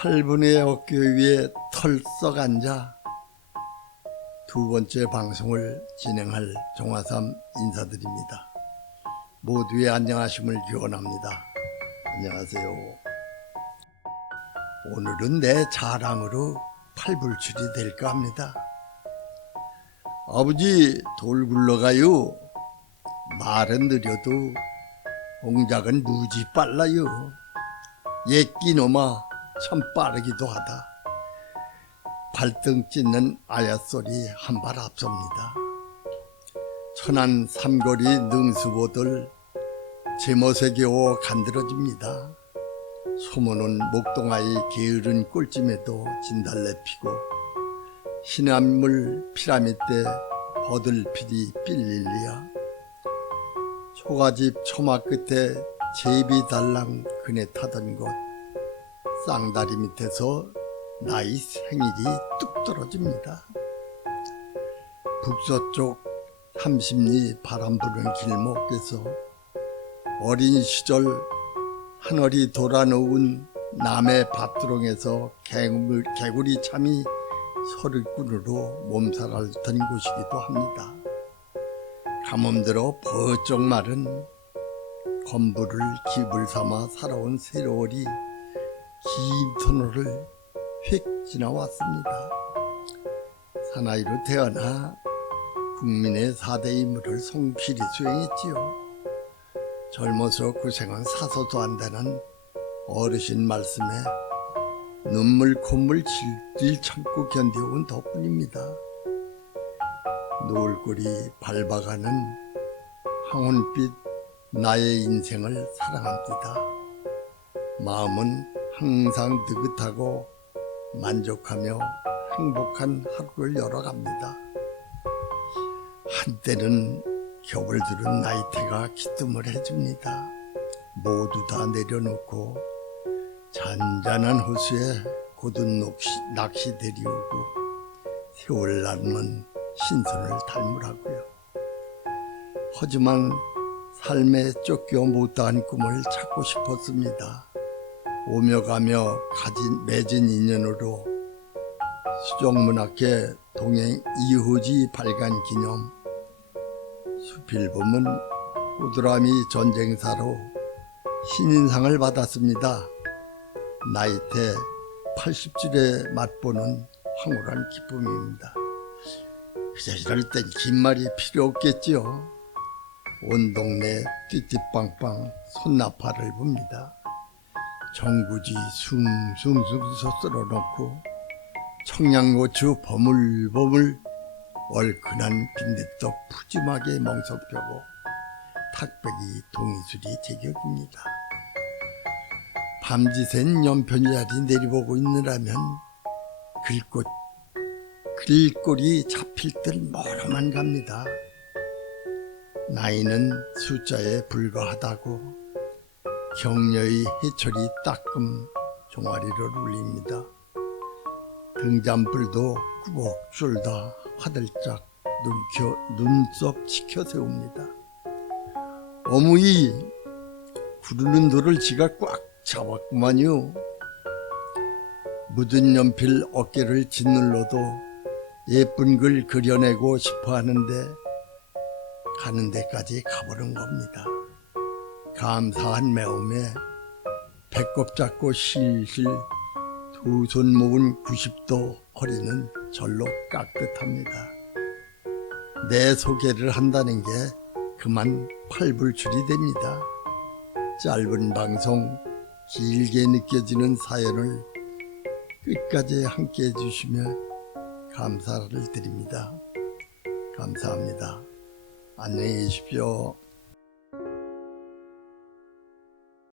8분의 어깨 위에 털썩 앉아 두 번째 방송을 진행할 종화삼 인사드립니다. 모두의 안녕하심을 기원합니다. 안녕하세요. 오늘은 내 자랑으로 팔불출이 될까 합니다. 아버지 돌 굴러가요. 말은 느려도 동작은 무지 빨라요. 옛끼 놈아 참 빠르기도 하다. 발등 찢는 아야 소리 한 발 앞섭니다. 천안 삼거리 능수보들 제멋에 겨워 간드러집니다. 소문은 목동아이 게으른 꼴찜에도 진달래 피고 희남물 피라미드 버들피리 삘릴리야 초가집 초마 끝에 제비 달랑 그네 타던 곳 쌍다리 밑에서 나이 생일이 뚝 떨어집니다. 북서쪽 삼십리 바람 부는 길목에서 어린 시절 하늘이 돌아놓은 남의 밭두렁에서 개구리, 개구리 참이 서리꾼으로 몸살을 던 곳이기도 합니다. 가뭄들어 버쩍 마른 건부를 기불 삼아 살아온 세월이 긴 터널을 휙 지나왔습니다. 사나이로 태어나 국민의 사대 임무를 성실히 수행했지요. 젊어서 고생은 사서도 한다는 어르신 말씀에 눈물 콧물 질질 참고 견뎌온 덕분입니다. 노을골이 밟아가는 황혼빛 나의 인생을 사랑합니다. 마음은 항상 느긋하고 만족하며 행복한 하루를 열어갑니다. 한때는 겨울 들은 나이테가 기뜸을 해줍니다. 모두 다 내려놓고 잔잔한 호수에 고든 낚시, 낚시 데리오고 세월 나는 신선을 닮으라고요. 하지만 삶에 쫓겨 못다한 꿈을 찾고 싶었습니다. 오며 가며 가진 맺은 인연으로 수정문학회 동행 이호지 발간 기념 수필범은 꼬드라미 전쟁사로 신인상을 받았습니다. 나이테 80줄에 맛보는 황홀한 기쁨입니다. 그저 이럴 땐 긴 말이 필요 없겠지요. 온 동네 띠띠빵빵 손나파를 봅니다. 정구지 숭숭숭 썰어 놓고 청양고추 버물버물 얼큰한 빈대떡 푸짐하게 멍석펴고 탁배기 동이술이 제격입니다. 밤지샌 연편자리 내려보고 있느라면 글꽃 글꼴이 잡힐 듯 멀어만 갑니다. 나이는 숫자에 불과하다고 격려의 해철이 따끔 종아리를 울립니다. 등잔불도 꾸벅 쫄다 화들짝 눈켜, 눈썹 치켜 세웁니다. 어머니 구르는 돌을 지가 꽉 잡았구만요. 묻은 연필 어깨를 짓눌러도 예쁜 글 그려내고 싶어 하는데 가는 데까지 가보는 겁니다. 감사한 매움에 배꼽 잡고 실실 두 손 모은 90도 허리는 절로 깍듯합니다. 내 소개를 한다는 게 그만 팔불출이 됩니다. 짧은 방송, 길게 느껴지는 사연을 끝까지 함께 해주시며 감사를 드립니다. 감사합니다. 안녕히 계십시오.